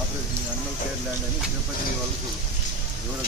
Operation animal care land అని తిరుపతి వాళ్ళకు ఇవ్వడం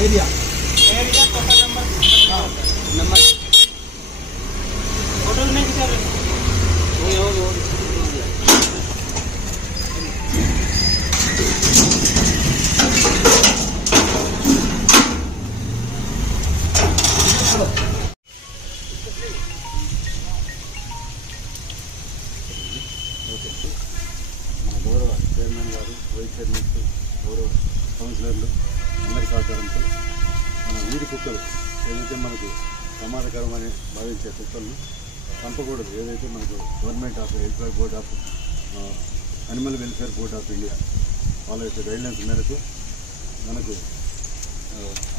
एरिया नंबर होटल में कितना గౌరవ చైర్మన్ గారు వైస్ చైర్మన్ గౌరవ కౌన్సిలర్లు అందరి సహకారంతో మన వీధి కుక్కలు ఏదైతే మనకు ప్రమాదకరమని భావించే కుక్కలను చంపకూడదు, ఏదైతే మనకు government of welfare board of animal welfare board of India వాళ్ళ యొక్క గైడ్లైన్స్ మేరకు మనకు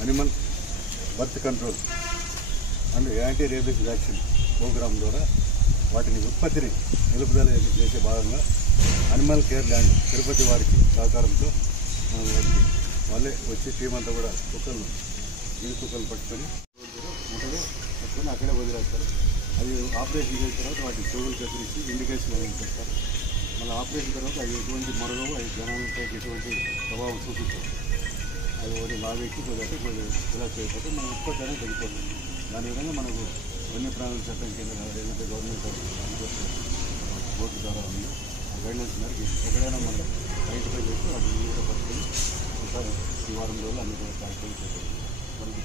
animal birth control and anti rabies vaccine program ద్వారా వాటిని ఉత్పత్తిని నిలుపుదల చేసే భాగంగా అనిమల్ కేర్ ల్యాండ్ తిరుపతి వారికి సహకారంతో వారికి వాళ్ళే వచ్చి టీం అంతా కూడా కుక్కలను వీధి కుక్కలు పట్టుకొని అక్కడే వదిలేస్తారు. అది ఆపరేషన్ చేసిన తర్వాత వాటి చెవులు కత్తిరించి ఇండికేషన్ చేస్తారు. మళ్ళీ ఆపరేషన్ తర్వాత అవి ఎటువంటి మరొకవు అవి జనాలపై ఎటువంటి ప్రభావం చూపించారు. అది ఒకటి లాగెక్కి కొద్దిగా రిలాక్స్ అయిపోతే మన ఉత్పత్తి అనేది తగ్గిపోతుంది. దాని విధంగా మనకు వన్యప్రాణుల చట్టం కింద ఏదైతే గవర్నమెంట్ బోర్డు ద్వారా ఉందో ఆ గైడ్లైన్స్ మేరకు ఎక్కడైనా మనం ఐడెంటిఫై చేసి వాటిని కూడా పట్టుకొని ఈ వారం రోజులు అన్ని కార్యక్రమం చేపట్టాలి.